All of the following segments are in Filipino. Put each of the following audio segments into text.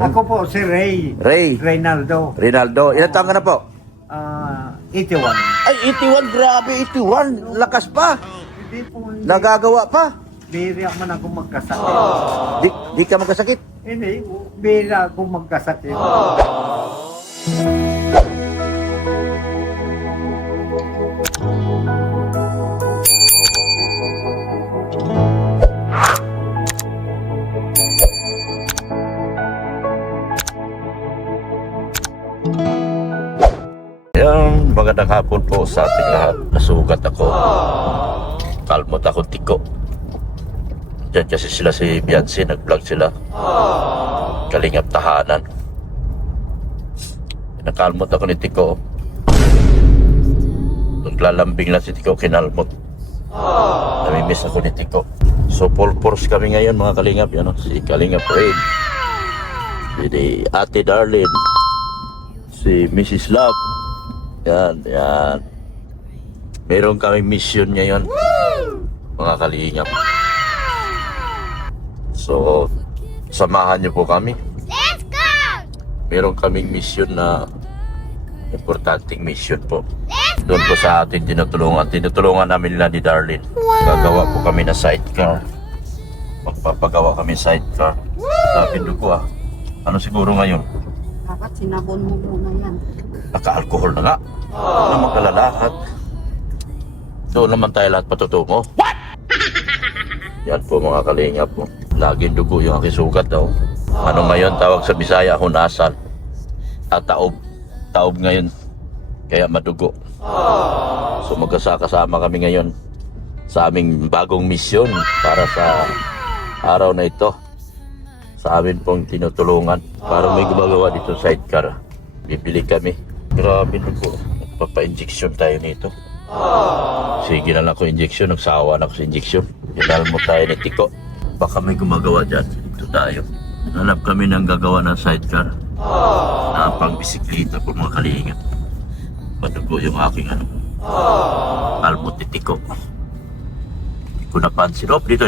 Ako po si Ray. Ray. Reynaldo. Rinaldo. Ilan taon ka na po? 81. Ay, 81. Grabe, 81. Lakas pa. Hindi po. Nagagawa pa. Bihira man ako magkasakit. Di ka magkasakit. Hindi. Bihira ako magkasakit. Yan, magandang hapon po sa ating lahat. Nasugat ako. Kalmot ako, tiko. Diyan kasi sila si Beyonce, nag-vlog sila. Kalingap tahanan. Nakalmot ako ni Tiko. Naglalambing lang si Tiko, kinalmot. Namimiss ako ni Tiko. So, full force kami ngayon mga kalingap. Yan, si Kalingap Rain. Si Ate Darlene. Si Mrs. Love. Yan, yan. Meron kami mission ngayon. Mga kalingap. So, samahan niyo po kami. Let's go! Meron kaming mission na importanteng mission po. Doon po sa ating tinutulungan. Tinutulungan namin nila ni Darlene. Gagawa po kami na sidecar. Magpapagawa kami sidecar. Sabi ko ano siguro ngayon? Dapat sinabon mo muna yan. Naka-alcohol na nga. Ano magkalalahat? Doon naman tayo lahat patutungo. Yan po mga kalingap po. Laging dugo yung aking sugat daw. Ano ngayon tawag sa Bisaya, hunasan. At taob. Taob ngayon. Kaya madugo. So magkasama kami ngayon sa aming bagong misyon para sa araw na ito. Sa amin pong tinutulungan. Parang may gumagawa dito sidecar. Bibili kami. Grabe dugo. Magpapa-injection tayo nito. Sige na lang ko injection. Nagsawa na ako sa injection. Hinalmo tayo ni Tiko. Baka may gumagawa dyan. Ito tayo. Hanap kami ng gagawa ng sidecar. Na pang bisikleta po mga kalingat. Madugo yung aking almot ni Tiko. Hindi ko napansin. Dito.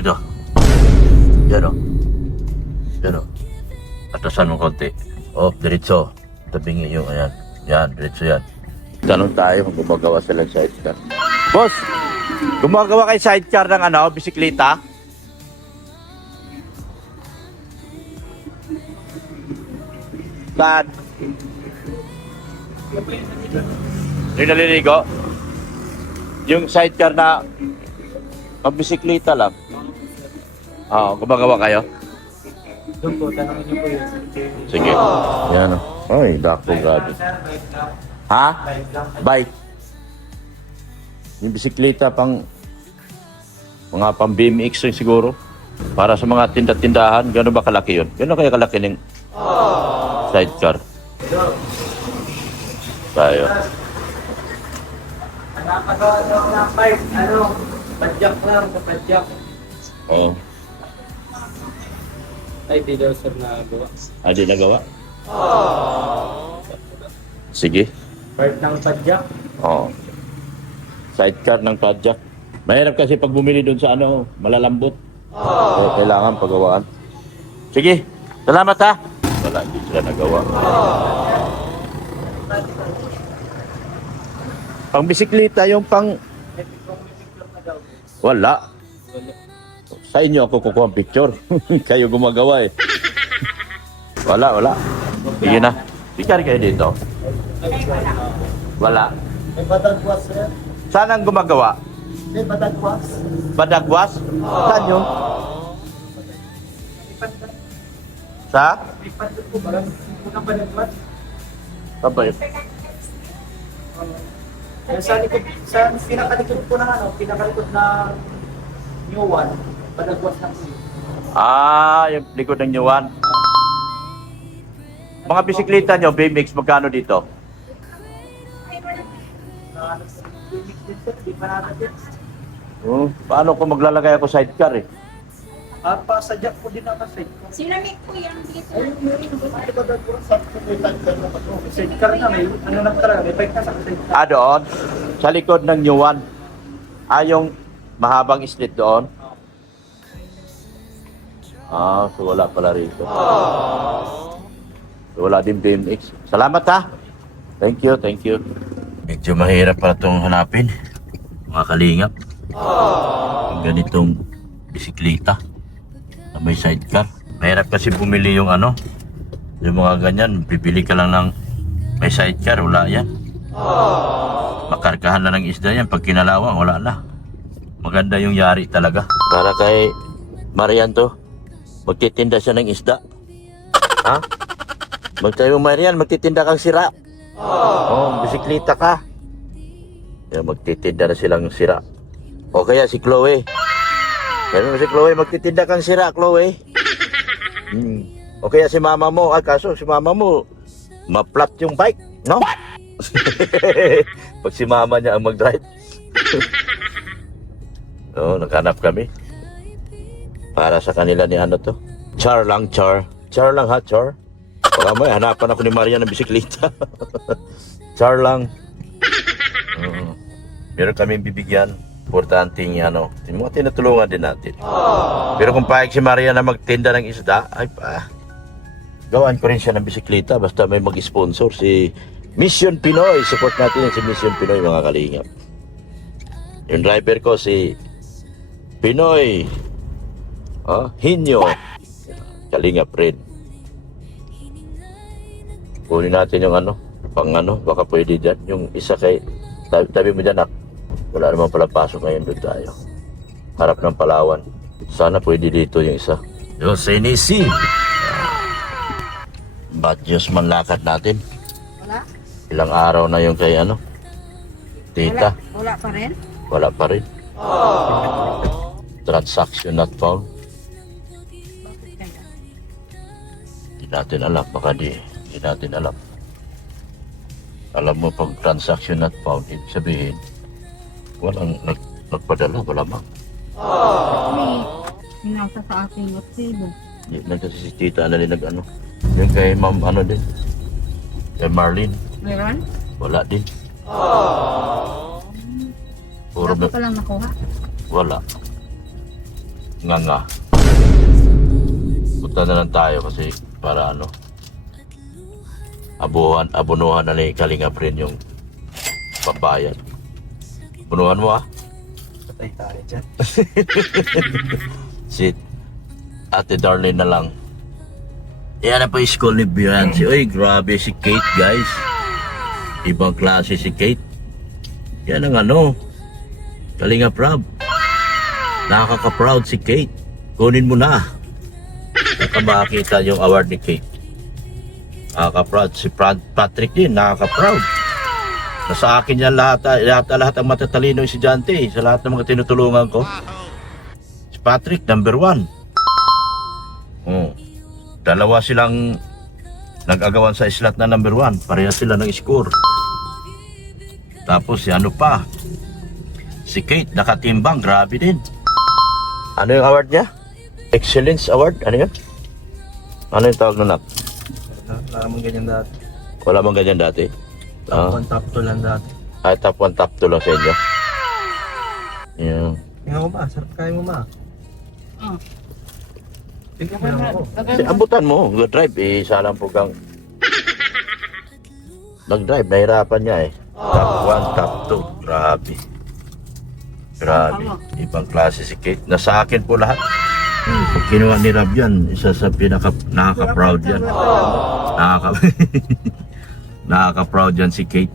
Yan o. Yan o. Atasan mo konti. Diretso. Tabingi yung ayan. Yan, diretso yan. Tanong tayo kung gumagawa sila ng sidecar. Boss! Gumagawa kayo sidecar ng bisikleta? Saan? Yung naliligo? Yung sidecar na bisikleta lang? Oo, gumagawa kayo? Doon po, tanongin niyo po yun. Sige. Yan o. Ay, dako, grabe. Ha? Bike. Yung bisikleta pang mga pang BMX yun siguro. Para sa mga tinda-tindahan. Gano'n ba kalaki yun? Gano'n kaya kalaki ng sidecar? Tayo. Nakakagawa daw ng pipe. Padyak lang, padyak. Oo. Ay, di daw sir nagawa. Di nagawa? Sige. Part ng padyak. Oo. Sidecar ng padjak. Mahirap kasi pag bumili doon sa malalambot. Kailangan pagawaan. Sige. Salamat ha. Wala, hindi sila nagawa. Pang bisikleta yung pang... Wala. Sa inyo ako kukuha ang picture. Kayo gumagawa eh. Wala. Sige na. Pikari kayo dito. Wala. May badagwas sir. Saan ang gumagawa? May badagwas. Badagwas? Saan yun? Sa? May padyak po, parang unang badagwas. Sabay. Sa likod, sa pinakalikod po ng pinakalikod ng new one, badagwas ng po. Yung likod ng Yuan. Mga bisikleta nyo, BMX, magkano dito? Di pa natin. Paano kung maglalagay ako sidecar eh? Pasadya po din ako sa ito. Sinamit ko yan dito. Ayun, meron naman ito badagwas sa sidecar na may, may bike na sa sidecar. Doon? Sa likod ng Yuan. Yung mahabang islit doon? So wala pala rito. Wala din BMX. Salamat ha. Thank you, thank you. Medyo mahirap para itong hanapin. Mga kalingap. Ang ganitong bisikleta na may sidecar. Mahirap kasi bumili yung ano. Yung mga ganyan, bibili ka lang ng may sidecar, wala yan. Makargahan na ng isda yan. Pag kinalawang, wala na. Maganda yung yari talaga. Para kay Marian to, magtitinda siya ng isda. Ha? Magtayo mo Marian, magtitinda kang sira. Oh, bisikleta ka. Kaya magtitinda na silang sira. O kaya si Chloe. Kaya mo si Chloe, magtitinda kang sira, Chloe. O kaya si mama mo, kaso si mama mo, ma-flat yung bike, no? Pag si mama niya ang mag-drive. Oo, naghanap kami. Para sa kanila ni ano to. Char lang, Char. Char lang ha, Char. Baka mo, hanapan ako ni Maria ng bisikleta. Char lang. Meron kami bibigyan. Importanteng ano, yung mga tinutulungan din natin. Pero kung pahig si Maria na magtinda ng isda, ay pa. Gawaan ko rin siya ng bisikleta basta may mag-sponsor si Mission Pinoy. Support natin si Mission Pinoy mga kalingap. Yung driver ko si Pinoy Hinyo Kalingap rin. Kunin natin yung ano, pang ano, baka pwede dyan. Yung isa kay, tabi mo dyan wala naman pala pasok ngayon, doon tayo. Harap ng Palawan. Sana pwede dito yung isa. Yung Senisi. Ba't Diyos man lakad natin? Wala? Ilang araw na yung kay ano? Tita. Wala pa rin? Wala pa rin. Transaction not found. Bakit kaya? Hindi natin alam. Baka di natin alam. Alam mo pag transaction not found, ibig sabihin, walang nagpadala, wala ba? May hinasa sa ating resibo. Nagkasi si tita na rin nag-ano. Yung kay ma'am ano din. Kay Marlene, Meron? wala din. Puro Dapat pa lang nakuha. wala. Nga. Punta na lang tayo kasi para ano. Abunuhan na ni Kalingap rin yung pambayad. Abunuhan mo Patay tayo dyan. Si Ate Darlene na lang. Yan na pa yung school ni Beyonce. Uy, grabe si Kate, guys. Ibang klase si Kate. Yan ang ano. Kalingap Rob. Nakaka-proud si Kate. Kunin mo na. Nakabakita yung award ni Kate. Nakaka-proud. Si Patrick din, nakaka-proud. Sa akin yan lahat ang matatalino yung estudyante sa lahat ng mga tinutulungan ko. Si Patrick, number 1. Dalawa silang nag-agawan sa slot na number 1. Pareha sila ng score. Tapos si ano pa, si Kate, nakatimbang, grabe din. Ano yung award niya? Excellence Award? Ano yun? Ano yung tawag nun? Wala mong ganyan dati. Wala bang ganyan dati? Top 1, top 2 lang dati. Ay, top 1, top 2 lang sa inyo. Yeah. Tingnan mo ma, sarap kain mo ma. Tingnan mo lang ako. Kasi abutan mo, drive eh, salang po kang nag-drive, nahirapan niya eh. Top 1, top 2, grabe. Grabe, ibang klase si Kate. Nasa akin po lahat. Pag kinuha ni Rab yan, isa sa nakaka-proud yan. Nakaka-proud yan si Kate.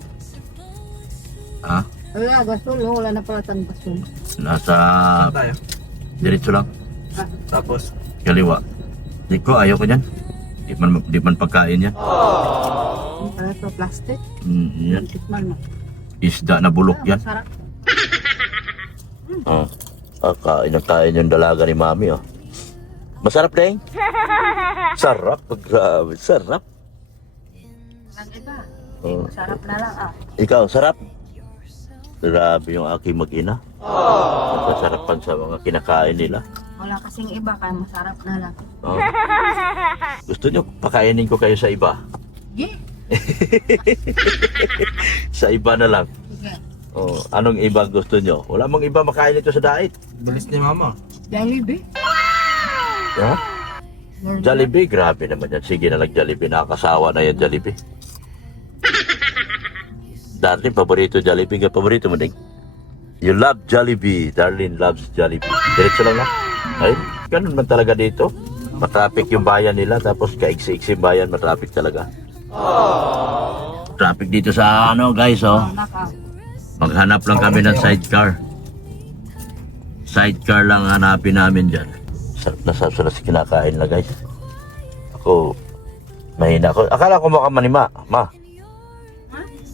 Ha? Wala, gasol. Wala na pala tayong gasol. Nasa Saan tayo? diretso lang, Tapos, kaliwa. Di ko, ayaw ko yan. Di man pagkain yan. Ano ito, plastic? Yan. Tikman mo. Isda na bulok yan. Sarap. Kain yung dalaga ni Mami, oh. Masarap na yun. Sarap, grabe, sarap. Walang iba. Oh. Sarap na lang Ikaw, sarap. Grabe yung aking mag-ina. Nasasarapan sa mga kinakain nila. Wala kasing iba kaya masarap na lang. Oh. Gusto nyo pakainin ko kayo sa iba? Yeah. Sa iba na lang. Sige. Oh, anong iba gusto nyo? Wala mong iba makain ito sa diet. bilis ni mama. Jollibee. Ha? Burger. Jollibee, grabe naman yan. Sige na lang Jollibee. Nakakasawa na yan Jollibee. Darlene, paborito Jollibee. Paborito mo, Ding? You love Jollibee. Darlene loves Jollibee. Diretso lang na. Ay, ganun man talaga dito. Matraffic yung bayan nila. Tapos kaiksi-iksi bayan, matraffic talaga. Traffic dito sa ano, guys, oh. Naka. Maghanap lang kami ng sidecar. Sidecar lang hanapin namin dyan. Sarap na si kinakain na, guys. Ako, mahina ako. Akala ko baka mani, ma. Ha?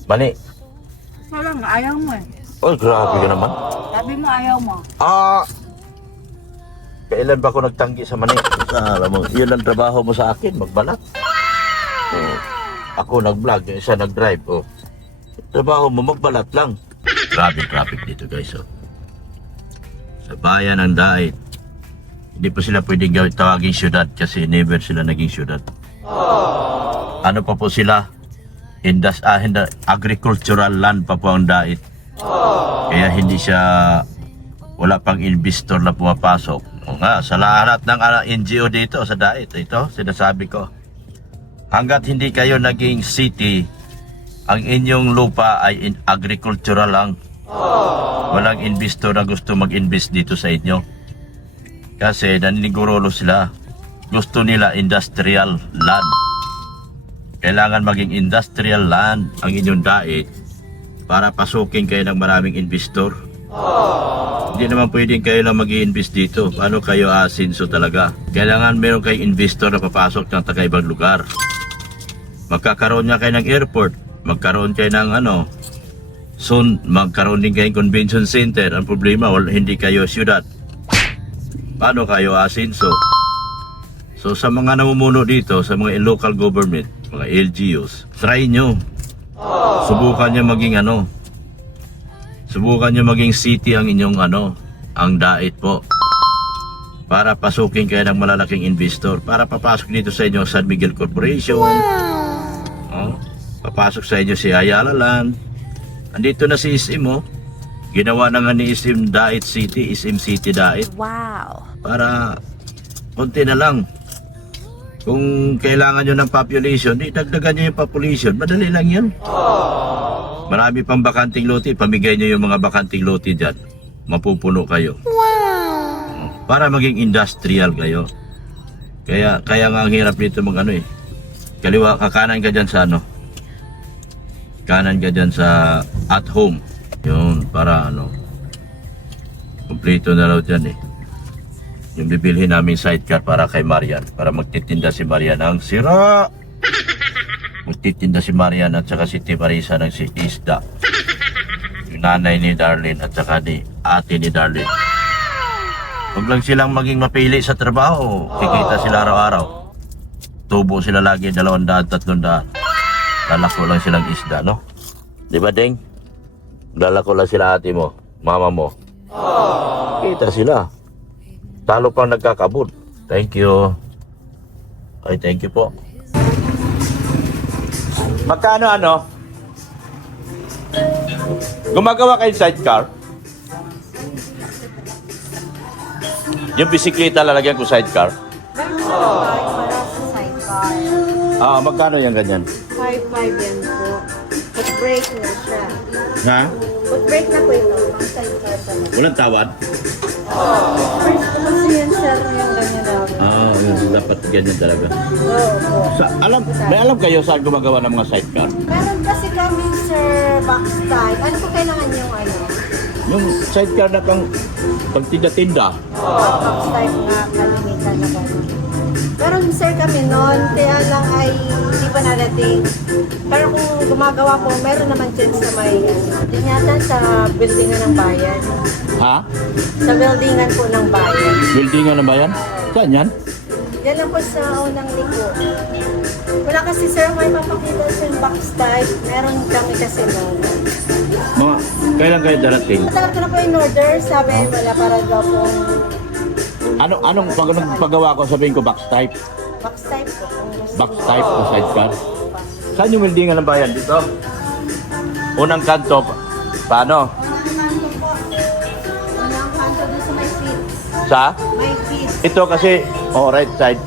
Mani. Ito lang, ayaw mo eh. Oh, grabe ka naman. Sabi mo ayaw mo. Kailan ba ako nagtanggi sa mani? Alam mo, yun ang trabaho mo sa akin, magbalat. Ako nag-vlog, yung isa nag-drive. Trabaho mo, magbalat lang. Grabe traffic dito, guys. Sa bayan ng Dait. Hindi pa sila pwedeng tawaging syudad kasi never sila naging syudad. Ano pa po sila? Agricultural land pa po ang Dait. Kaya hindi siya, wala pang investor na pumapasok. O nga, sa lahat ng NGO dito sa Dait, ito, sinasabi ko. Hanggat hindi kayo naging city, ang inyong lupa ay agricultural lang. Walang investor na gusto mag-invest dito sa inyo. Kasi naninigurolo sila. Gusto nila industrial land. Kailangan maging industrial land ang inyong Dait para pasukin kayo ng maraming investor. Hindi naman pwedeng kayo lang mag-i-invest dito. Paano kayo asinso talaga? Kailangan meron kayong investor na papasok ng taga-ibang lugar. Magkakaroon niya kayo ng airport. Magkaroon kayo ng soon, magkaroon din kayong convention center. Ang problema, hindi kayo syudad. Paano kayo asinso? So sa mga namumuno dito, sa mga local government, mga LGUs, try nyo. Subukan nyo maging subukan nyo maging city ang inyong ang Dait po. Para pasukin kayo ng malalaking investor. Para papasok dito sa inyo San Miguel Corporation. Papasok sa inyo si Ayala Land. Andito na si SM, Ginawa na nga ni SM Dait City, SM City Dait. Wow. Para konti na lang. Kung kailangan nyo ng population, dagdagan nyo yung population. Madali lang yan. Marami pang bakanting lote. Pamigay nyo yung mga bakanting lote dyan. Mapupuno kayo. Para maging industrial kayo. Kaya nga ang hirap dito kaliwa, kakanan ka dyan sa kanan ka dyan sa at home. Yun, para kumpleto na raw dyan yung bibilhin namin sidecar para kay Marian. Para magtitinda si Marian ng sira. Magtitinda si Marian at saka si Timarisa ng si isda. Yung nanay ni Darlene at saka ni ate ni Darlene. Huwag lang silang maging mapili sa trabaho. Kikita sila araw-araw. Tubo sila lagi 200, 300. Lalako lang silang isda, no? Di ba, Deng? Lalako lang sila ate mo, mama mo. Kita sila. Talo pang nagkakabot. Thank you. Ay, thank you po. Magkano gumagawa kayo sidecar? Yung bisikleta lalagyan ko sidecar? Para sa sidecar. Magkano yung ganyan? 5-5 yan po. Put break na siya. Ha? Put break na po ito. Ang sidecar talaga. Walang tawad? First po kasi yan sir, yung ganyan namin. Yun, dapat ganyan talaga. Oo po. May alam kayo saan gumagawa ng mga sidecar? Meron kasi kami sir, box type. Ano po kailangan yung Yung sidecar na pang pagtinda-tinda. box type na kalimitan na gano'n. Pero sir kami noon, kaya lang ay hindi pa narating. Pero kung gumagawa po, meron naman chance na may tingnan sa buildingan ng bayan. Ha? Sa buildingan po ng bayan. Buildingan na ba yan? Saan yan? Yan lang po sa unang liko. Wala kasi sir, may mapakita sa box type. Meron kami kasi noon. Kailan kayo darating? Matagal ko na po in order, sabi wala para daw pong Anong paggawa ko sabihin ko box type? box type po. Kung gusto Box niyo. type o sidecar? Saan yung buildingan ng bayan? Dito? Unang kanto. Paano? Unang kanto po. Unang kanto doon sa may seat. Sa? May seat. Ito kasi, right side.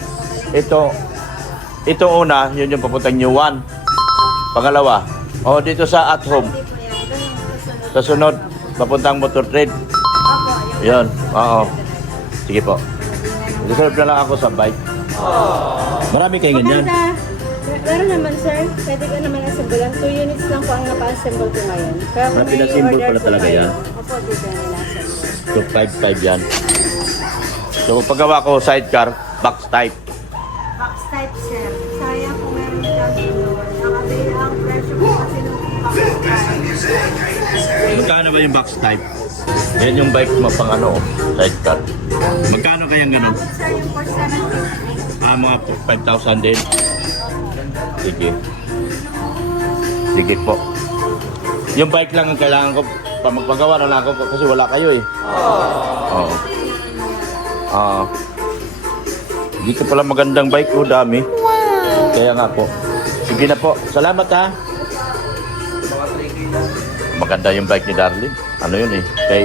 Ito una, yun yung papuntang New One. Pangalawa, dito sa at home. Hindi po yan. Doon yung susunod. Sa sunod, papuntang motor trade. Opo, Yun, oo. Sige po. Reserve na lang ako sa bike. Marami kayo ganyan. Maganda. Meron naman sir, pwede ko naman assemblean. 2 units lang po ang napa-assemble ko ngayon. Kaya kung may Pinassemble order pala po talaga kayo, yan? opo, dito nila assemble. So, 5.5 yan. So, paggawa ko sidecar, box type. Box type sir. Sayang kung meron kami doon. Ang presyo po kasi nung box type. Magkano ba yung box type? Yan yung bike mo pang ano, sidecar. Magkano kayang ganun? Sir, yung for 750. Mga 5,000 din. Sige. Sige po. Yung bike lang ang kailangan ko. Magpagawa na lang ako kasi wala kayo eh. Oo. Dito pala magandang bike ko, dami. Kaya nga po. Sige na po. Salamat ha. Maganda yung bike ni Darlene. Ano yun eh? Kay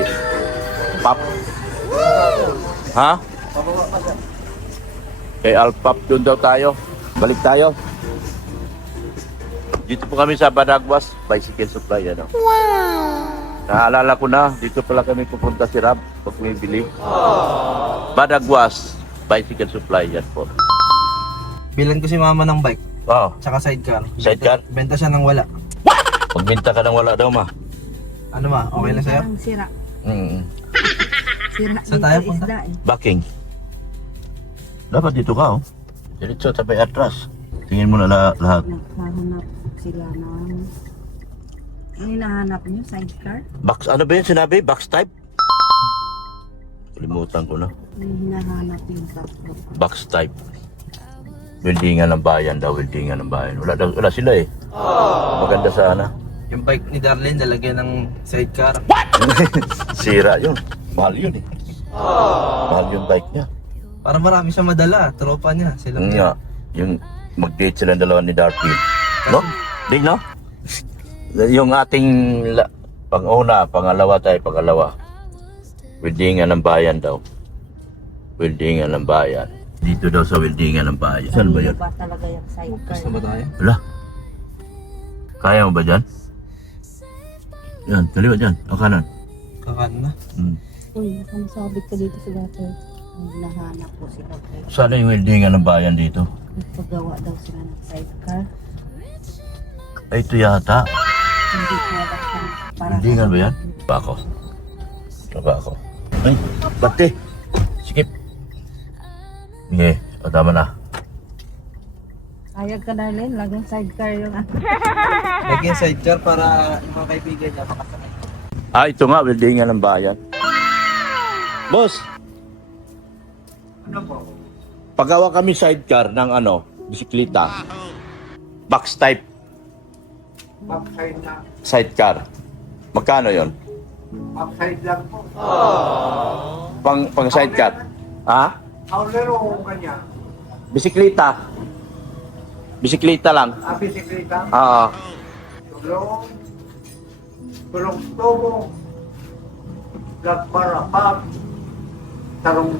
Pop. Ha? Kay Alpap doon daw tayo. Balik tayo. Dito po kami sa Badagwas Bicycle Supply. Ano? Wow! Naalala ko na, dito pala kami pupunta si Rab pag bumibili. Badagwas Bicycle Supply. Yan po. Bilan ko si mama ng bike, Wow. tsaka sidecar. Sidecar? Benta siya ng wala. Pagbinta ka nang wala daw ma. Ano ma, okay na sa'yo? Ang sira. Sira. Saan tayo punta? Isda eh. Backing. Dapat dito ka oh. Diretso tapay atras. Tingin mo na lahat. Naghahanap sila ng... Ang hinahanap niyo, sidecar? Box, ano ba yun sinabi? Box type? Kalimutan ko na. May hinahanap yung tatlo. Box type. Buildingan ng bayan daw, buildingan ng bayan. Wala sila eh. Maganda sana. Yung bike ni Darlene, nalagyan ng sidecar. Sira yun. Mahal yun eh. Mahal yung bike niya. Para marami siya madala, tropa niya. Sila Nga, yung mag-date sila dalawa ni Darky. No? Di no? Yung ating pang-una, pangalawa. Buildingan ng bayan daw. Buildingan ng bayan. Dito daw sa buildingan ng bayan. Saan ba yun? Ba talaga yung sidecar? Gusto ba tayo? Wala. Kaya mo ba dyan? Yan, kaliwa dyan. O kanan. Kakan na. Uy, nakamasabit ka dito sa dati. Ang hinahanap po sila. Sana yung buildingan ng bayan dito? Nagpagawa daw sila ng sidecar. Ay, ito yata. Hindi ko alam para Buildingan ba yan? Bako. Bako. Ay, bate. Sikip. Sige, tama na. Ayag ka Darlene, laging sidecar yung Lagyan sidecar para yung mga kaibigan niya makasakay. Ito nga, buildingan ng bayan. Boss! Ano po? Pagawa kami sidecar ng bisikleta. Box type Backside na. sidecar. Magkano yon? Backside lang po. Pang sidecar. Ha? Howler o kanya? Bisikleta. Bisikleta lang. Bisikleta? Oo. Tulong tubo. Lakbar apag. Tarong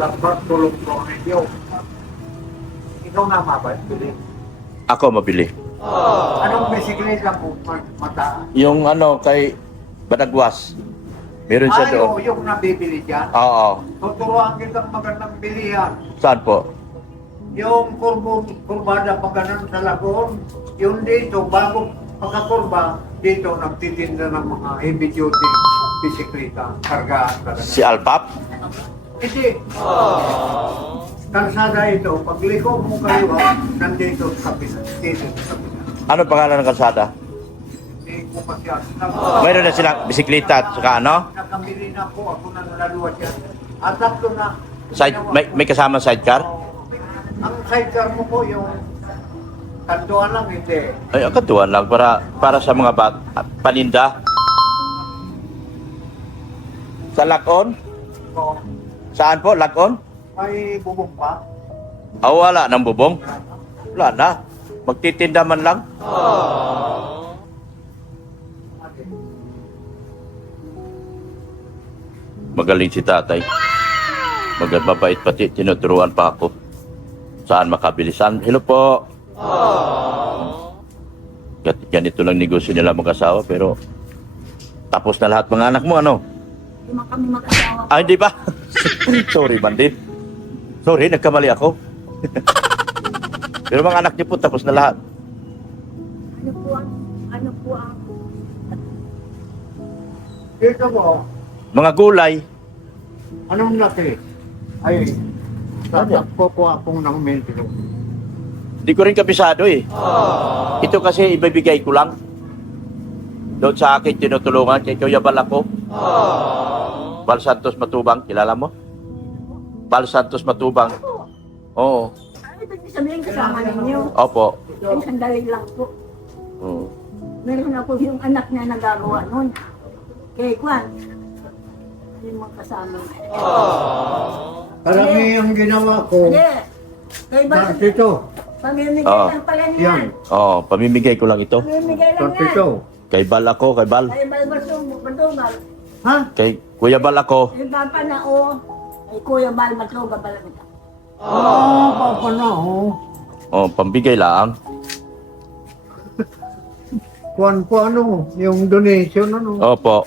lakbar, tulong tornilyo. Ikaw na mabili. Ako mabili. Anong bisikleta po? Mata? Yung kay Badagwas. Meron siya doon. Yung nabibili dyan. Oo. Tuturuan kitang magandang bilihan. Saan po? Yung kurbada pag ganun sa Lagoon, yung dito, bago pagkakurba, dito nagtitinda ng mga heavy duty bisikleta, kargaan talaga. Si Alpap? Hindi. Kalsada ito, pag liko mo kayo, nandito sa kapila. Dito sa kapila. Ano pangalan ng kalsada? Hindi ko masyado. Mayroon na silang bisikleta at saka Nakabili na po, ako na nalaluwat yan. At tatlo na. may kasama sidecar? Ang sidecar mo po yung kantuan lang, hindi. Ay, ang katuan lang para sa mga paninda. Sa Lakon? So, Saan po? Lakon? may bubong pa. Wala ng bubong. Wala na. Magtitinda man lang. Magaling si tatay. Mabait pati, tinuturuan pa ako. Saan makabilisan? Hello po. Ganito lang negosyo nila mag-asawa, pero tapos na lahat mga anak mo, ano? Hindi man kami mag-asawa. Ah, hindi ba? Sorry, bandit. Sorry, nagkamali ako. Pero mga anak niyo po, tapos na lahat. Ano po ang Dito mo, Mga gulay. anong laki? Ay, tatakpo po akong ng metro. Hindi ko rin kabisado eh. Ito kasi ibibigay ko lang. Doon sa akin tinutulungan kay Kuya Bal ako. Bal Santos Matubang, kilala mo? Bal Santos Matubang. Oo. ano ibig sabihin kasama ninyo? Opo. Ay, sandali lang po. Oo. Meron ako yung anak niya nagagawa nun. Kay Kwan. Ano yung mga kasama? Karami ang ginawa ko. Hindi. Kay Bal, Dito, pamimigay Oo. lang pala niyan. yan. Oh, pamimigay ko lang ito. Pamimigay lang yan. Dito. Kay Bal ako, kay Bal. Kay Bal Matugal. Ha? Kay Kuya Bal ako. Yung papa na o. Ay Kuya Bal Matugal pala nito. Papa na, oh. Oh, pambigay lang. Kuwan po ano, yung donation, ano. Opo.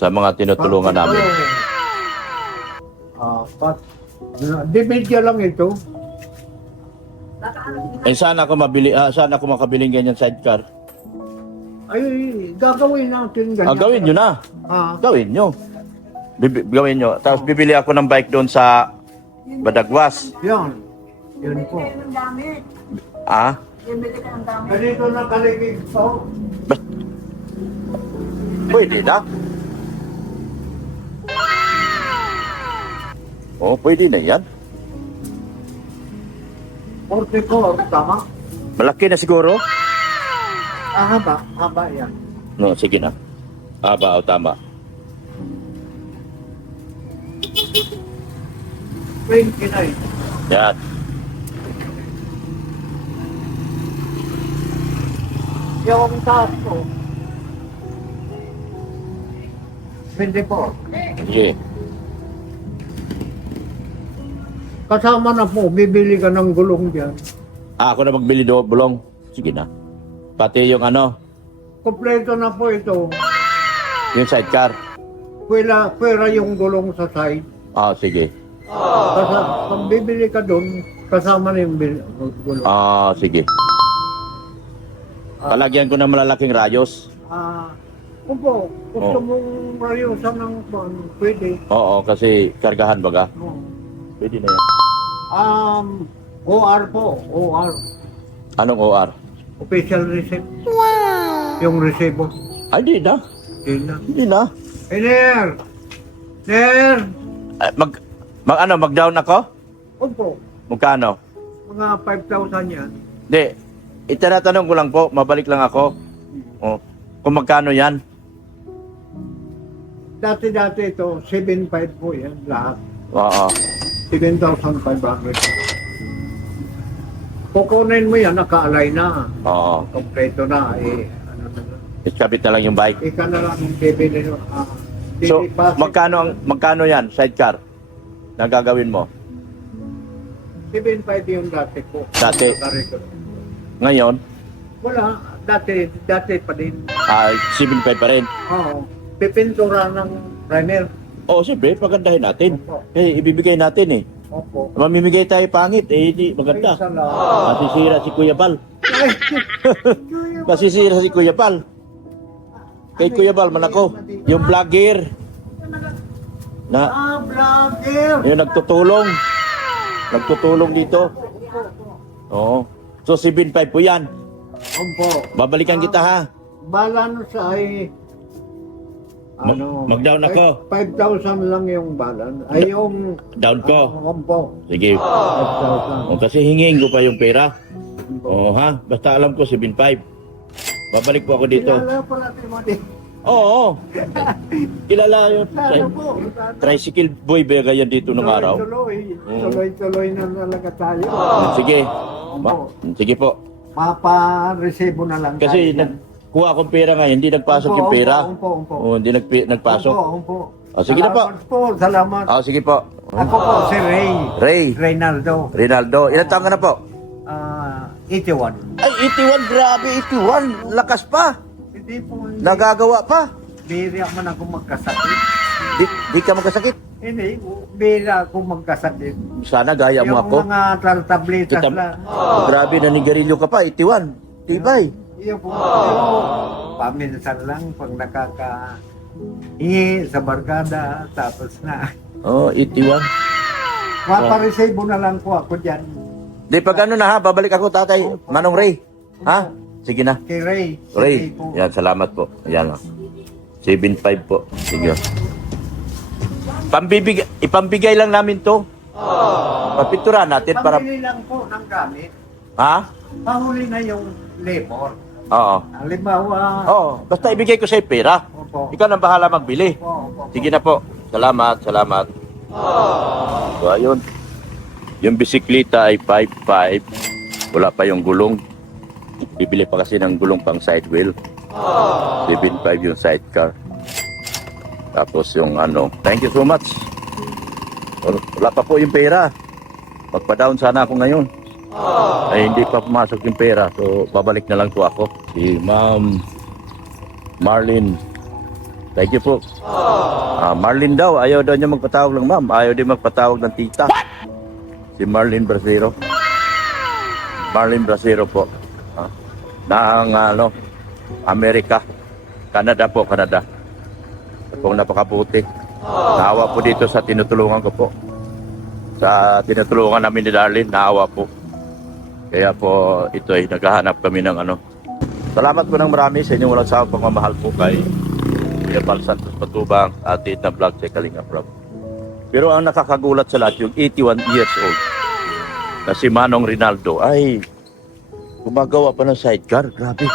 Sa mga tinutulungan namin. Dibidya lang ito. Baka ano Eh sana ako sana ako makabiling ganyan sidecar. Ay, gagawin natin ganyan. Gawin nyo na. Ah, Gawin nyo. Gawin nyo. Tapos bibili ako ng bike doon sa Badagwas. yan. Yun po. kayo ng gamit. Ah? Bibili ka ng gamit. Ganito na kaligig po. Pwede na. Oh, pwede na yan. 44, tama? Malaki na siguro. Ah, haba yan. No, sige na. Aba, o tama. 29. Yan. Yung taas ko. 24. Sige. Kasama na po, bibili ka ng gulong dyan. Ako na magbili do bulong. Sige na. Pati yung ano, Kompleto na po ito. yung sidecar. Pwera yung gulong sa side. Ah, sige. Pag bibili ka doon, kasama na yung gulong. Ah, sige. Palagyan ko ng malalaking rayos. Kung po, gusto Oh. mong rayusan ng pwede. Oo, kasi kargahan baga. Oh. Pwede na yan. OR po, OR. Anong OR? Official receipt. Wow! Yung resibo. Ay, di na. Yun na. Hindi na. Ner! Ner! Mag-down ako? Opo, Magkano? mga 5,000 yan. Hindi. Itinatanong ko lang po, mabalik lang ako. Oh. Kung magkano yan? Dati-dati ito, 7,500 po yan lahat. Oo. 7,500. Kukunin mo yan, nakaalay na. Oo. Kompleto na, ano na lang. Iskabit na lang yung bike. Ika na lang yung bibili no. So, magkano yan, sidecar? Na gagawin mo? 7,500 yung dati ko. Dati. Nakarecord. Ngayon, Wala, dati pa din. 7.5 pa rin. Oo. Pipintura ng primer. Oo, siyempre, pagandahin natin. Opo. Eh, ibibigay natin eh. Opo. Mamimigay tayo pangit, eh, hindi maganda. Ay, salamat. Masisira si Kuya Bal. Ay, Masisira si Kuya Bal. Kay Kuya Bal man ako. Yung vlogger. Na, vlogger! yung nagtutulong. Nagtutulong dito. Oo. So, 7.5 po yan. Opo. Babalikan kita ha. Balance ay... Mag-down ako. 5,000 lang yung balance. Ay, yung... Down ko. Opo. Sige. 5,000. O, kasi hingin ko pa yung pera. Oo ha. Basta alam ko 7.5. Babalik po ako dito. Kilala pala si Modi. Oo. Kilala yun. Sana po. Tricycle boy ba ganyan dito nung araw? Tuloy-tuloy na talaga tayo. Sige. Sige po. Papa-resibo na lang Kasi tayo. nagkuha akong pera ngayon, hindi nagpasok yung pera. Opo. Oo, hindi nagpasok. Opo. Sige na po. Salamat po, salamat. Sige po. Ako po si Ray. Ray. Reynaldo. Rinaldo. Ilan taon ka na po? 81. Ay, 81. Grabe, 81. Lakas pa. Hindi po. Nagagawa pa. Bira man ako magkasakit. Di ka magkasakit. Hindi, bira ako magkasakit. Sana gaya mo ako. Yung mga tabletas Kita- lang. Grabe, nanigarilyo ka pa. 81. Tibay. Iyo po. Pero paminsan lang pag hingi sa barkada, tapos na. 81. Maparesebo na lang po ako dyan. Di pag ano na ha, babalik ako tatay. Manong Ray. Ha? Sige na. Kay Ray. Ray. Po. Yan, salamat po. Yan o. 7.5 po. Sige. Ipambigay lang namin to. Papintura natin para... Pamili lang po ng gamit. Ha? Pahuli na yung labor. Oo. Halimbawa, Oo. Basta ibigay ko sa'yo pera. opo. Ikaw nang bahala magbili. Opo. Sige na po. Salamat, salamat. So, ayun. Yung bisikleta ay 5.5. Wala pa yung gulong. Bibili pa kasi ng gulong pang side wheel. 7.5 yung sidecar. Tapos yung ano. Thank you so much. Wala pa po yung pera. Magpa-down sana ako ngayon. Ay hindi pa pumasok yung pera. So babalik na lang po ako. Si Ma'am Marlene. Thank you po. Marlene daw. Ayaw daw niya magpatawag ng ma'am. Ayaw din magpatawag ng tita. Si Marlene Brasero. Marlene Brasero po. Ng ano, Amerika. Canada po, Canada. Kung napakabuti. Naawa po dito sa tinutulungan ko po. Sa tinutulungan namin ni Darlene, naawa po. Kaya po ito ay naghahanap kami ng ano. Salamat po ng marami sa inyong walang sawang pagmamahal po kay Kuya Bal Santos Matubang at na vlog sa Kalinga Prab. Pero ang nakakagulat sa lahat yung 81 years old na si Manong Rinaldo ay gumagawa pa ng sidecar. Grabe.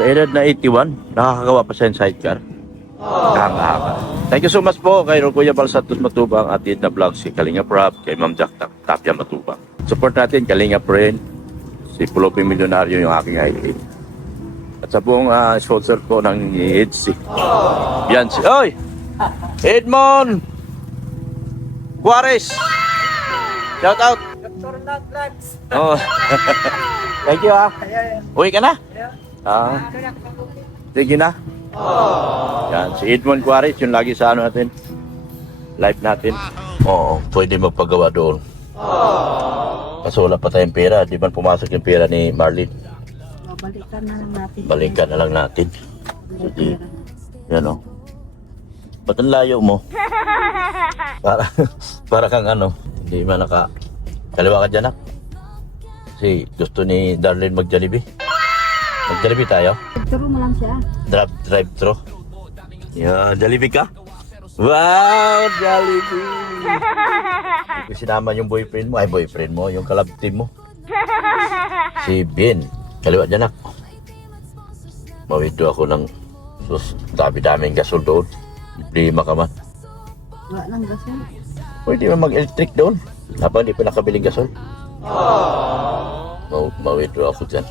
Sa edad na 81, nakakagawa pa siya ng sidecar. Nakakahanga. Thank you so much po kay Kuya Bal Santos Matubang at na vlog si Kalinga Prab, kay Ma'am Jack Tapia Matubang. Support natin Kalinga Friend, si Pulopi Milyonaryo yung aking ID. At sa buong sponsor ko ng EDC. Yan si... Oy! Edmond! Juarez! Shout out! Dr. Not Lives. Oh. Thank you ha. Uwi ka na? Sige na. Yan, si Edmond Juarez, yung lagi sa ano natin. Live natin. Oo, pwede magpagawa doon. Kaso wala pa tayong pera. Di ba pumasok yung pera ni Marlene? Balikan na lang natin. Balikan na lang natin. Sige. Yan o. Ba't ang layo mo? Para kang ano. Hindi man kaliwa ka dyan, Kasi gusto ni Darlene mag-Jollibee. Mag-Jollibee tayo? Turo mo lang siya. Drive-thru. Yeah, Jollibee ka? Wow, Jollibee! Sinama yung boyfriend mo. Ay, boyfriend mo. Yung kalab team mo. Si Ben. Kaliwa dyan, Mawito ako ng dami-daming gasol doon. Problema ka man. Wala nang gasol. Pwede mo mag-electric doon. Habang hindi pa nakabiling gasol. Mawito ako dyan.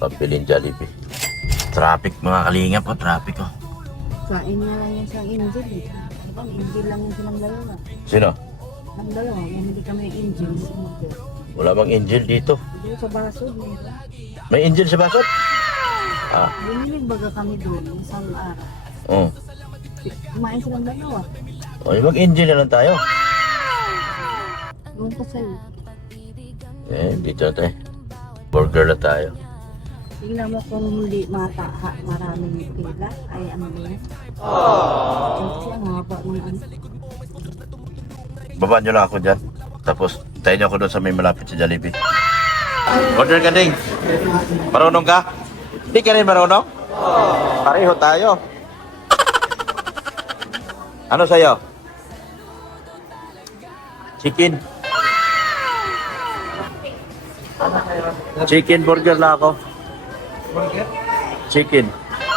Pambilin Jollibee. Traffic mga kalingap po. Traffic oh. Kain niya lang yan sa Angel eh. Diba, Angel lang yung silang dalawa. Sino? Ang dalawa, hindi kami Angel. Wala bang angel dito? Doon sa baso, meron. May angel sa basot? Bumili baga kami doon, isang araw. Oo. Kumain silang dalawa. O, mag-angel na lang tayo. Doon pa sa'yo. Dito na tayo. Burger na tayo. Tingnan mo kung hindi maraming pila, ay ano ba yun? Kasi ang haba ng ano. Babaan nyo lang ako dyan. Tapos, tayo nyo ako doon sa may malapit sa Jollibee. Order ka ding. Marunong ka? Hindi ka rin marunong? Pareho tayo. Ano sa'yo? Chicken. Chicken burger lang ako. Chicken.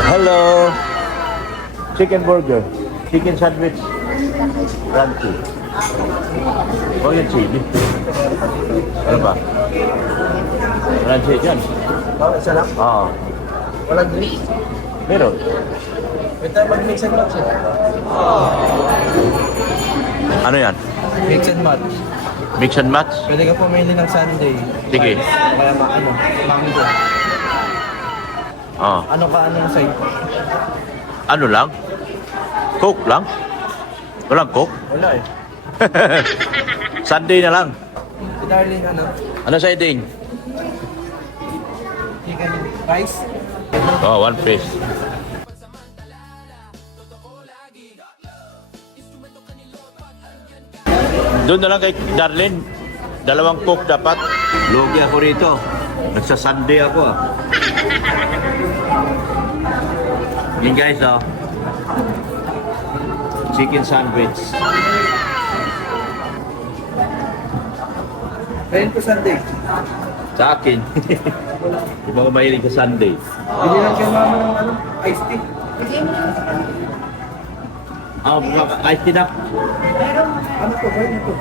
Hello. Chicken burger. Chicken sandwich. Crunchy. Oh, yung chili. Ano ba? Crunchy yan. Sarap. Oo. Walang grease. Meron. Ito, mag-mix and match. Ano yan? Mix and match. Mix and match? Pwede ka pumili ng Sunday. Sige. O kaya mango. Oh. Anong side? Ano lang? Coke lang? Walang Coke? Wala eh. Sunday na lang. Si Darlene, ano? Ano sa iding? Chicken rice? Oh, one piece. Doon na lang kay Darlene. Dalawang Coke dapat. Logi ako rito. Nagsa-Sunday ako ah. Yun guys oh. Chicken sandwich. Kain ko Sunday. Sa akin. Di ba ako mahilig sa Sunday? Bili lang kay mama ng ano, iced tea. Ah, ice tea na. Ano to? Kain ito.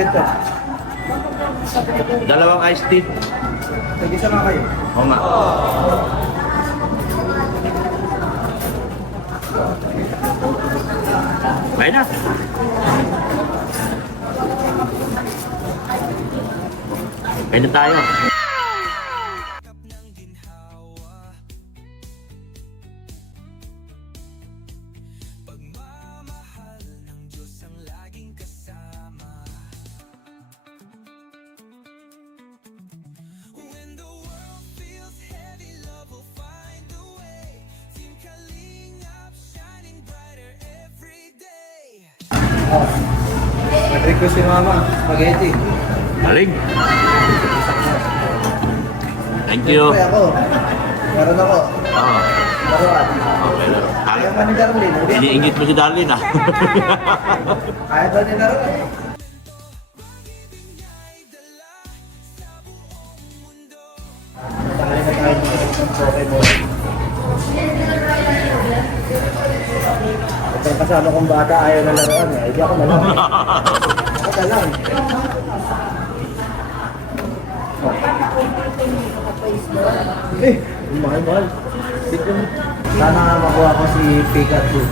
Ganda. Dalawang iced tea. Nag-isa nga kayo. Oo nga. Kaya na. Kaya na tayo. Nag-request si mama, spaghetti. Galing. Thank you. Siyempre ako. Meron ako. Ah, Laruan. okay. Kaya pa ni Darlene. Hindi ako. Iniingit mo si Darlene ah. Kaya daw ni Laruan. Tayo na tayo ng Pokemon. Itong kasama kong bata ayaw na laruan. Hindi ako na lang. Ako na lang. Eh, mahal-mahal. Sana nga makuha ko si Pikachu.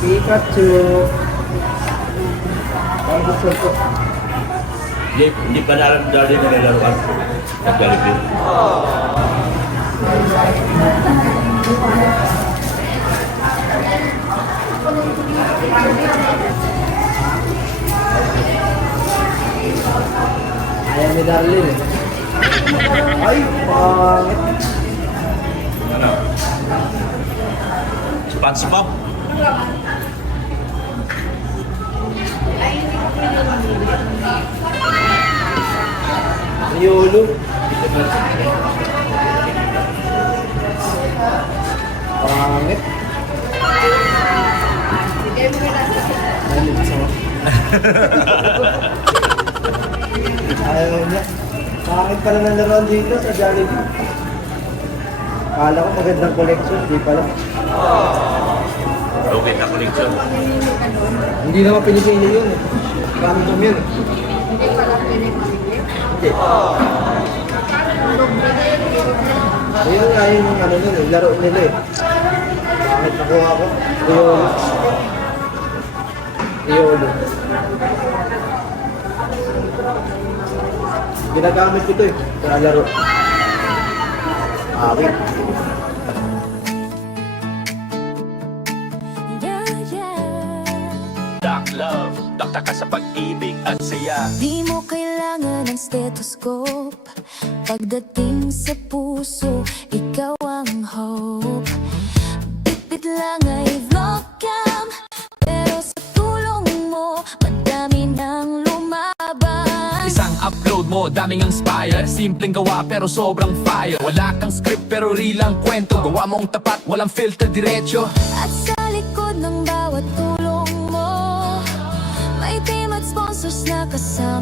Pikachu. Ang gusto ko. Hindi pa na alam si Darlene na nilaruan. Naggalit yun. Ayaw ni Darlene eh. Ay, pangit. Ano? SpongeBob? Yolo. Pangit. Ayaw niya. Pangit pala ng laruan dito sa Jollibee. Kala ko magandang collection, di pala. Okay na collection. Hindi naman pinipili yun eh. Random yun eh. Hindi. Ayun nga yung ano nun eh, laro nila eh. Bakit nakuha ko? Riolo. Riolo. Ginagamit ko ito eh, sa laro. Awit. Doc Love, dokta ka sa pag-ibig at saya. Di mo kailangan ng stethoscope. Pagdating sa puso, ikaw ang hope. Bit lang ay vlog cam, pero sa tulong mo, madami nang lumaban. Isang upload mo, daming inspire. Simpleng gawa pero sobrang fire. Wala kang script pero real ang kwento. Gawa mong tapat, walang filter, diretso. At sa likod ng bawat tulong mo, may team at sponsors na kasama.